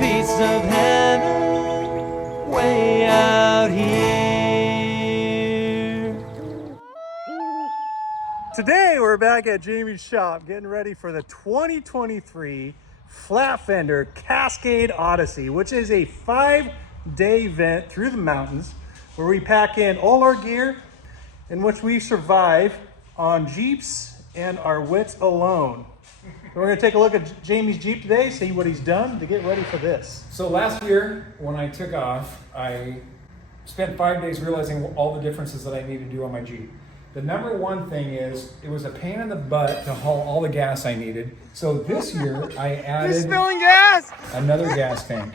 piece of heaven way out here. Today we're back at Jamie's shop getting ready for the 2023 Flat Fender Cascade Odyssey, which is a 5-day event through the mountains where we pack in all our gear in which we survive on Jeeps and our wits alone. We're going to take a look at Jamie's Jeep today, see what he's done to get ready for this. So last year, when I took off, I spent 5 days realizing all the differences that I need to do on my Jeep. The number one thing is, it was a pain in the butt to haul all the gas I needed. So this year, I added another gas tank.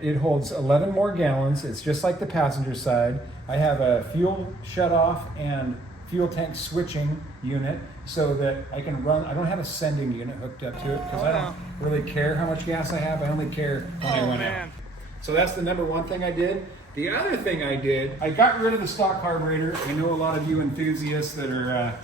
It holds 11 more gallons. It's just like the passenger side. I have a fuel shutoff and fuel tank switching unit so that I can run. I don't have a sending unit hooked up to it because I don't really care how much gas I have. I only care when I run out. So that's the number one thing I did. The other thing I did, I got rid of the stock carburetor. I know a lot of you enthusiasts that are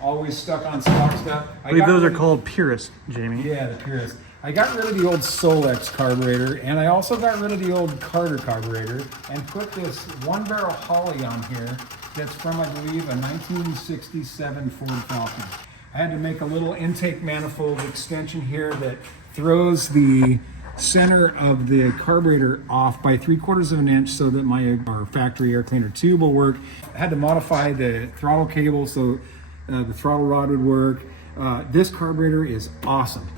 always stuck on stock stuff. I believe those are called purists, Jamie. Yeah, the purists. I got rid of the old Solex carburetor, and I also got rid of the old Carter carburetor and put this one-barrel Holly on here that's from, I believe, a 1967 Ford Falcon. I had to make a little intake manifold extension here that throws the center of the carburetor off by 3/4 of an inch so that our factory air cleaner tube will work. I had to modify the throttle cable so the throttle rod would work. This carburetor is awesome.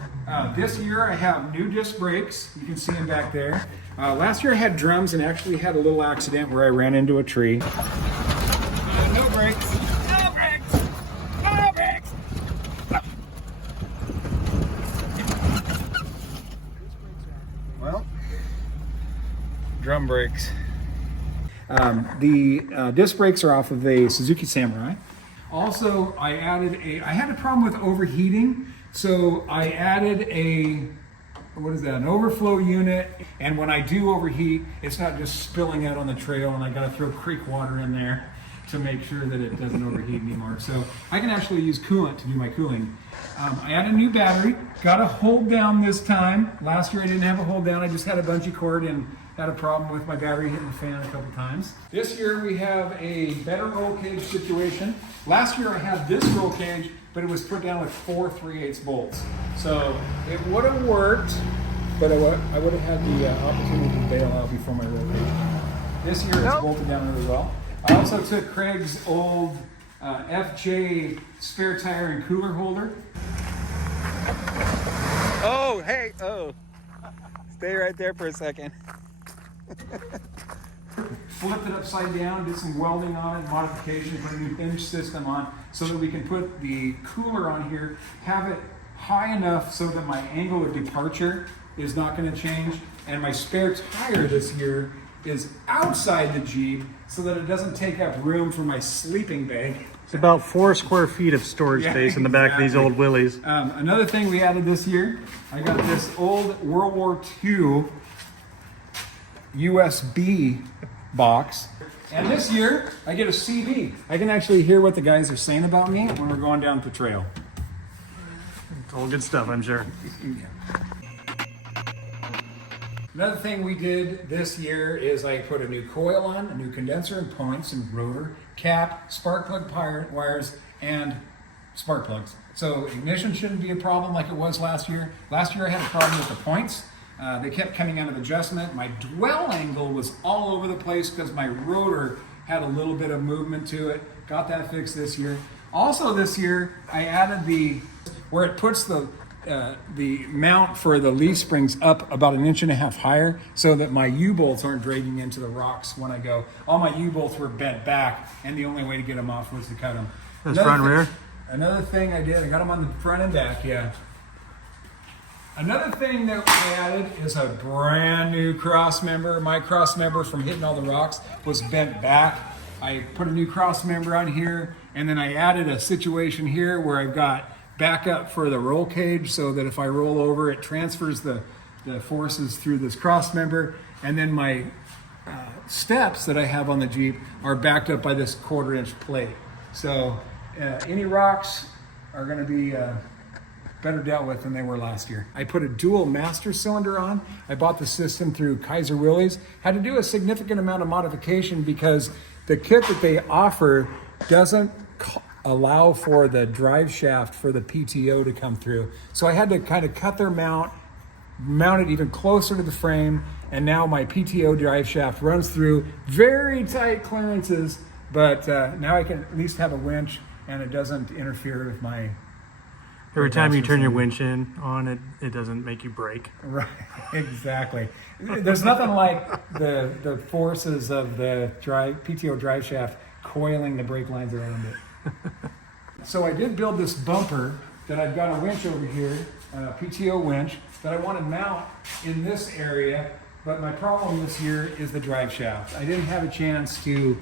This year I have new disc brakes. You can see them back there. Last year I had drums and actually had a little accident where I ran into a tree. No brakes. No brakes. No brakes. Well, drum brakes. The disc brakes are off of a Suzuki Samurai. Also, I had a problem with overheating, so I added an overflow unit, and when I do overheat, it's not just spilling out on the trail and I gotta throw creek water in there to make sure that it doesn't overheat anymore. So I can actually use coolant to do my cooling. I added a new battery, got a hold down this time. Last year I didn't have a hold down, I just had a bungee cord and had a problem with my battery hitting the fan a couple times. This year we have a better roll cage situation. Last year I had this roll cage, but it was put down with 4 3/8 bolts. So it would have worked, but I would have had the opportunity to bail out before my roll cage. This year it's bolted down really well. I also took Craig's old FJ spare tire and cooler holder. Oh, hey, oh. Stay right there for a second. Flipped it upside down, did some welding on it, modification, put a new hinge system on so that we can put the cooler on here, have it high enough so that my angle of departure is not going to change, and my spare tire this year is outside the Jeep so that it doesn't take up room for my sleeping bag. It's about 4 square feet of storage space in the back of these old Willys. Another thing we added this year, I got this old World War II USB box. And this year, I get a CD. I can actually hear what the guys are saying about me when we're going down the trail. It's all good stuff, I'm sure. Another thing we did this year is I put a new coil on, a new condenser and points and rotor, cap, spark plug wires, and spark plugs. So ignition shouldn't be a problem like it was last year. Last year I had a problem with the points. They kept coming out of adjustment. My dwell angle was all over the place because my rotor had a little bit of movement to it. Got that fixed this year. Also this year, I added where it puts the mount for the leaf springs up about 1.5 inches higher so that my U-bolts aren't dragging into the rocks when I go. All my U-bolts were bent back and the only way to get them off was to cut them. That's front rear? Another thing I did, I got them on the front and back, yeah. Another thing that we added is a brand new cross member. My cross member from hitting all the rocks was bent back. I put a new cross member on here, and then I added a situation here where I've got backup for the roll cage so that if I roll over, it transfers the forces through this cross member. And then my steps that I have on the Jeep are backed up by this 1/4 inch plate. So any rocks are going to be better dealt with than they were last year. I put a dual master cylinder on. I bought the system through Kaiser Willys. Had to do a significant amount of modification because the kit that they offer doesn't allow for the drive shaft for the PTO to come through. So I had to kind of cut their mount it even closer to the frame, and now my PTO drive shaft runs through very tight clearances, but now I can at least have a winch and it doesn't interfere with my... Every time you turn your winch on, it doesn't make you brake. Right, exactly. There's nothing like the forces of the PTO drive shaft coiling the brake lines around it. So I did build this bumper that I've got a winch over here, a PTO winch, that I want to mount in this area, but my problem this year is the drive shaft. I didn't have a chance to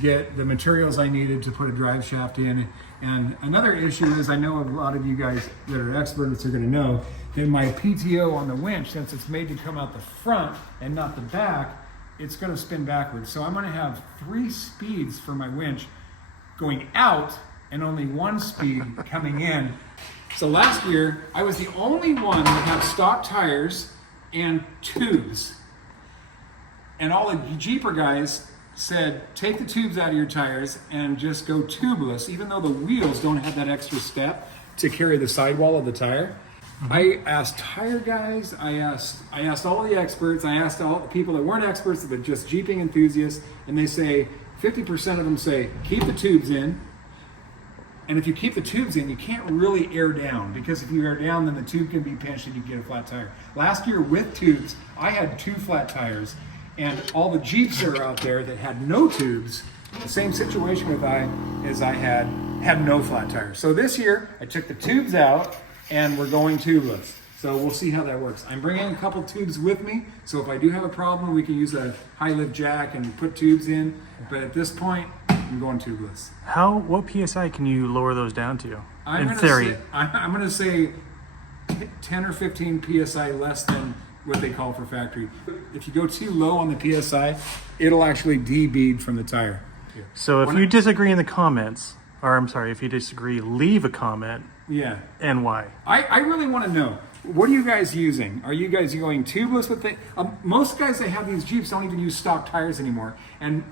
get the materials I needed to put a drive shaft in. And another issue is, I know a lot of you guys that are experts are going to know that my PTO on the winch, since it's made to come out the front and not the back, it's going to spin backwards. So I'm going to have 3 speeds for my winch going out and only 1 speed coming in. So last year, I was the only one that had stock tires and tubes. And all the Jeeper guys said, take the tubes out of your tires and just go tubeless, even though the wheels don't have that extra step to carry the sidewall of the tire. I asked tire guys, I asked all the experts, I asked all the people that weren't experts, but just Jeeping enthusiasts, and they say, 50% of them say, keep the tubes in. And if you keep the tubes in, you can't really air down, because if you air down, then the tube can be pinched and you get a flat tire. Last year with tubes, I had 2 flat tires. And all the Jeeps that are out there that had no tubes, the same situation as I had no flat tires. So this year, I took the tubes out and we're going tubeless. So we'll see how that works. I'm bringing a couple tubes with me, so if I do have a problem, we can use a high lift jack and put tubes in. But at this point, I'm going tubeless. What PSI can you lower those down to? I'm going to say 10 or 15 PSI less than what they call for factory. If you go too low on the PSI, it'll actually de-bead from the tire. So if you disagree in the comments, or I'm sorry, if you disagree, leave a comment. Yeah. And why? I really want to know, what are you guys using? Are you guys going tubeless with it? Most guys that have these Jeeps don't even use stock tires anymore. And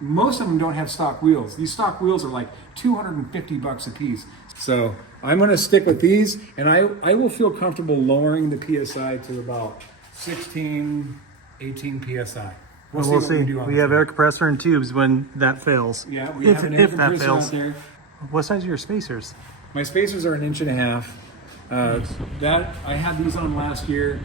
most of them don't have stock wheels. These stock wheels are like $250 a piece. So I'm going to stick with these, and I will feel comfortable lowering the PSI to about 16, 18 PSI. We'll see. We have air compressor and tubes when that fails. Yeah, we have an air compressor out there. What size are your spacers? My spacers are 1.5 inches. That I had these on last year.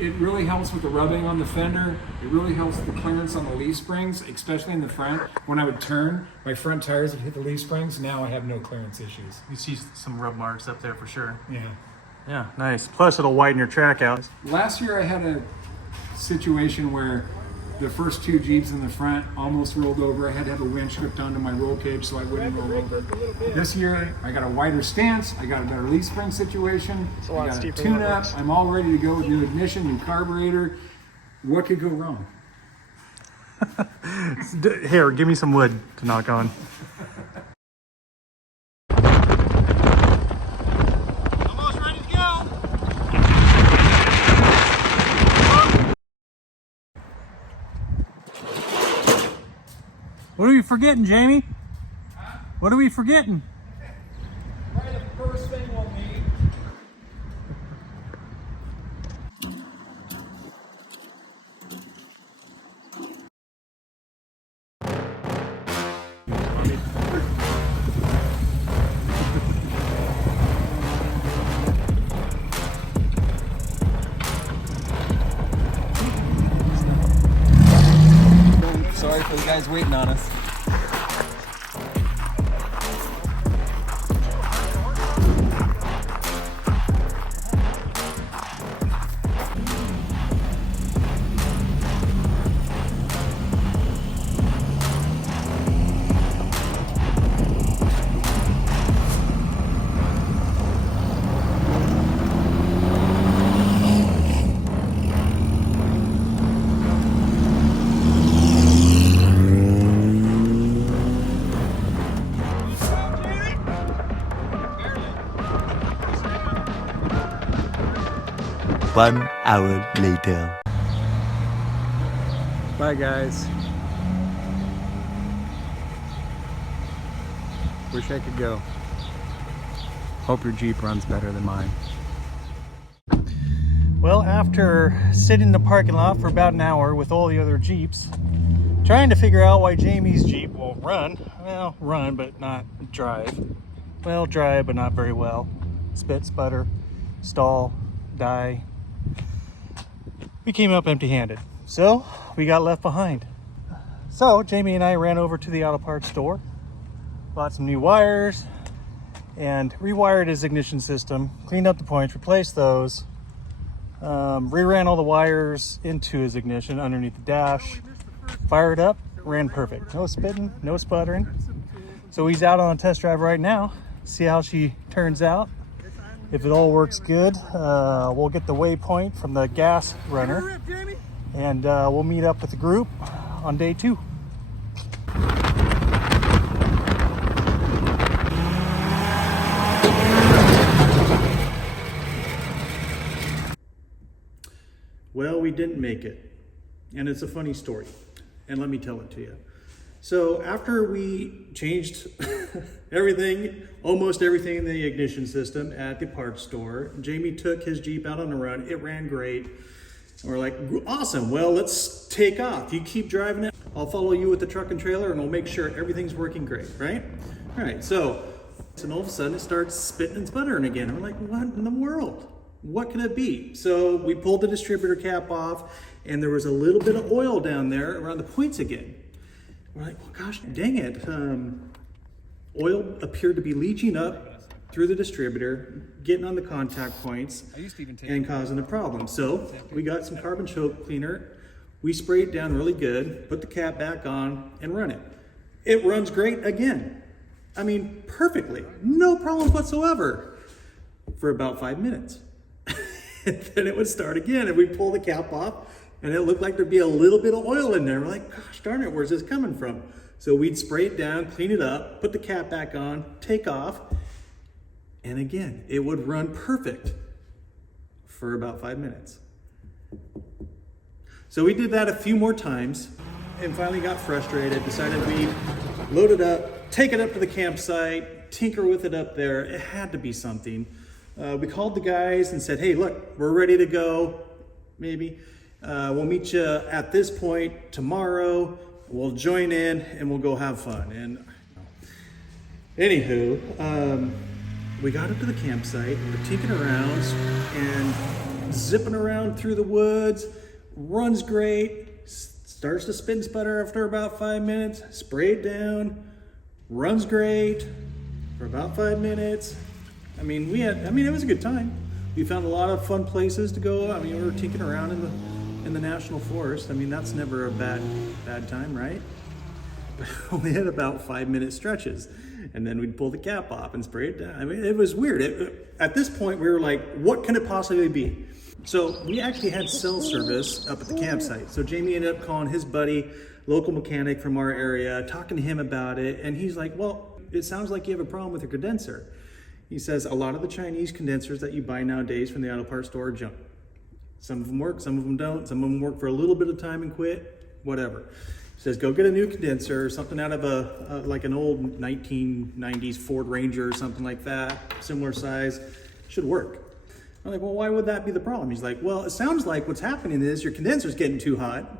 It really helps with the rubbing on the fender. It really helps with the clearance on the leaf springs, especially in the front. When I would turn, my front tires would hit the leaf springs. Now I have no clearance issues. You see some rub marks up there for sure. Yeah. Yeah, nice. Plus it'll widen your track out. Last year I had a situation where the first 2 Jeeps in the front almost rolled over. I had to have a winch hooked onto my roll cage so I wouldn't roll over. This year, I got a wider stance. I got a better leaf spring situation. I got a tune-up. I'm all ready to go with new ignition, new carburetor. What could go wrong? Here, give me some wood to knock on. Almost ready to go. What are we forgetting, Jamie? Huh? What are we forgetting? Probably the first thing we'll need. Sorry for the guys waiting on us. 1 hour later. Bye, guys. Wish I could go. Hope your Jeep runs better than mine. Well, after sitting in the parking lot for about an hour with all the other Jeeps, trying to figure out why Jamie's Jeep will run, well, run but not drive. Well, drive but not very well. Spit, sputter, stall, die. We came up empty-handed, so we got left behind. So Jamie and I ran over to the auto parts store, bought some new wires, and rewired his ignition system, cleaned up the points, replaced those, reran all the wires into his ignition underneath the dash, fired up, ran perfect. No spitting, no sputtering. So he's out on a test drive right now. See how she turns out. If it all works good, we'll get the waypoint from the gas runner, and we'll meet up with the group on day 2. Well, we didn't make it, and it's a funny story, and let me tell it to you. So after we changed everything, almost everything in the ignition system at the parts store, Jamie took his Jeep out on a run. It ran great. And we're like, awesome, well, let's take off. You keep driving it. I'll follow you with the truck and trailer, and we'll make sure everything's working great, right? All right, so and all of a sudden it starts spitting and sputtering again. And we're like, what in the world? What could it be? So we pulled the distributor cap off, and there was a little bit of oil down there around the points again. We're like, well, gosh, dang it. Oil appeared to be leaching up through the distributor, getting on the contact points, and causing a problem. So we got some carbon choke cleaner. We spray it down really good, put the cap back on, and run it. It runs great again. I mean, perfectly. No problems whatsoever for about 5 minutes. And then it would start again, and we pull the cap off, and it looked like there'd be a little bit of oil in there. We're like, gosh darn it, where's this coming from? So we'd spray it down, clean it up, put the cap back on, take off, and again, it would run perfect for about 5 minutes. So we did that a few more times, and finally got frustrated, decided we'd load it up, take it up to the campsite, tinker with it up there. It had to be something. We called the guys and said, hey, look, we're ready to go, maybe. We'll meet you at this point tomorrow. We'll join in and we'll go have fun. And anywho, we got up to the campsite, we're tinkering around and zipping around through the woods, runs great, starts to spit and sputter after about 5 minutes, spray it down, runs great for about 5 minutes. I mean, it was a good time. We found a lot of fun places to go. I mean, we were tinkering around in the National Forest. I mean, that's never a bad time, right? We had about 5 minute stretches, and then we'd pull the cap off and spray it down. I mean, it was weird. At this point, we were like, what can it possibly be? So we actually had cell service up at the campsite. So Jamie ended up calling his buddy, local mechanic from our area, talking to him about it, and he's like, well, it sounds like you have a problem with your condenser. He says a lot of the Chinese condensers that you buy nowadays from the auto parts store are junk. Some of them work, some of them don't. Some of them work for a little bit of time and quit, whatever. He says, go get a new condenser, something out of like an old 1990s Ford Ranger or something like that, similar size, should work. I'm like, well, why would that be the problem? He's like, well, it sounds like what's happening is your condenser's getting too hot.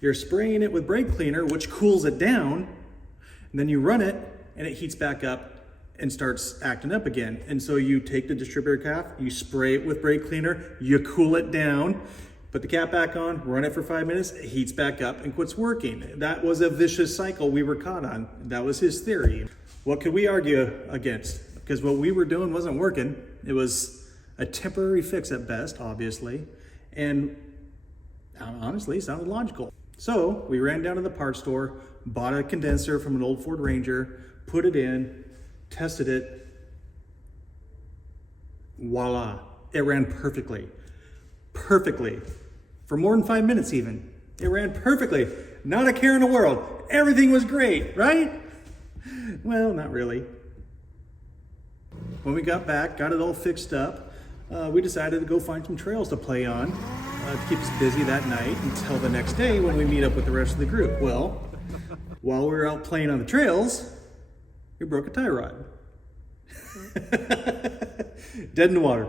You're spraying it with brake cleaner, which cools it down, and then you run it and it heats back up and starts acting up again. And so you take the distributor cap, you spray it with brake cleaner, you cool it down, put the cap back on, run it for 5 minutes, it heats back up and quits working. That was a vicious cycle we were caught on. That was his theory. What could we argue against? Because what we were doing wasn't working. It was a temporary fix at best, obviously, and honestly, sounded logical. So we ran down to the parts store, bought a condenser from an old Ford Ranger, put it in, tested it, voila, it ran perfectly. Perfectly. For more than 5 minutes even. It ran perfectly. Not a care in the world. Everything was great, right? Well, not really. When we got back, got it all fixed up, we decided to go find some trails to play on to keep us busy that night until the next day when we meet up with the rest of the group. Well, while we were out playing on the trails, we broke a tie rod. Dead in the water.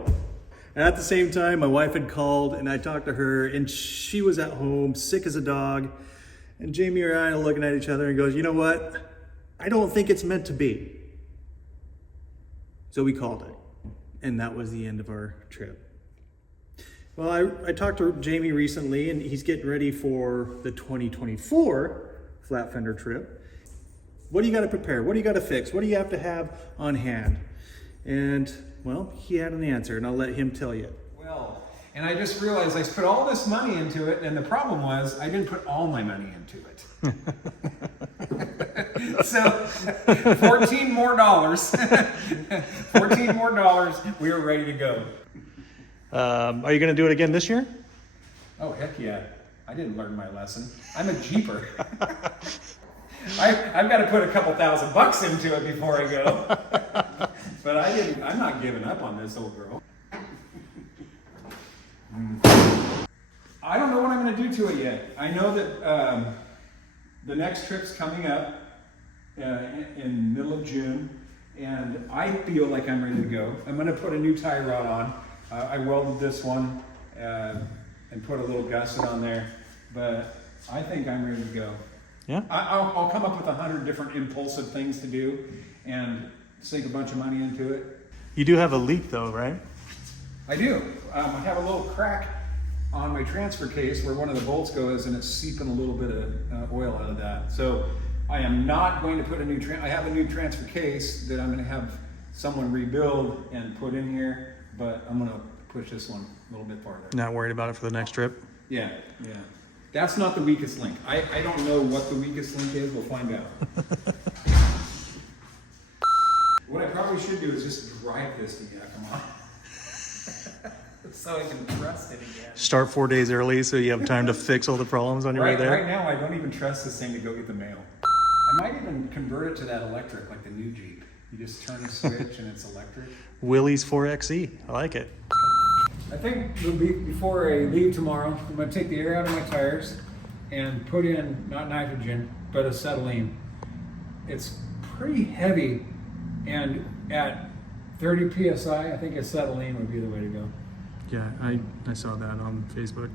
And at the same time, my wife had called and I talked to her and she was at home, sick as a dog. And Jamie and I are looking at each other and goes, you know what? I don't think it's meant to be. So we called it. And that was the end of our trip. Well, I talked to Jamie recently and he's getting ready for the 2024 flat fender trip. What do you got to prepare? What do you got to fix? What do you have to have on hand? And well, he had an answer and I'll let him tell you. Well, and I just realized I put all this money into it, and the problem was I didn't put all my money into it. So $14 more, $14 more, we were ready to go. Are you going to do it again this year? Oh, heck yeah. I didn't learn my lesson. I'm a Jeeper. I've got to put a couple $1,000 into it before I go. But I'm not giving up on this old girl. I don't know what I'm going to do to it yet. I know that the next trip's coming up in middle of June, and I feel like I'm ready to go. I'm going to put a new tie rod on. I welded this one and put a little gusset on there, but I think I'm ready to go. Yeah. I'll come up with 100 different impulsive things to do and sink a bunch of money into it. You do have a leak though, right? I do. I have a little crack on my transfer case where one of the bolts goes, and it's seeping a little bit of oil out of that. So I am not going to put I have a new transfer case that I'm going to have someone rebuild and put in here, but I'm going to push this one a little bit farther. Not worried about it for the next trip? Yeah. That's not the weakest link. I don't know what the weakest link is. We'll find out. What I probably should do is just drive this to Yakima. So I can trust it again. Start 4 days early so you have time to fix all the problems on your way there? Right now, I don't even trust this thing to go get the mail. I might even convert it to that electric, like the new Jeep. You just turn the switch and it's electric. Willys 4XE. I like it. I think before I leave tomorrow, I'm going to take the air out of my tires and put in, not nitrogen, but acetylene. It's pretty heavy, and at 30 PSI, I think acetylene would be the way to go. Yeah, I saw that on Facebook.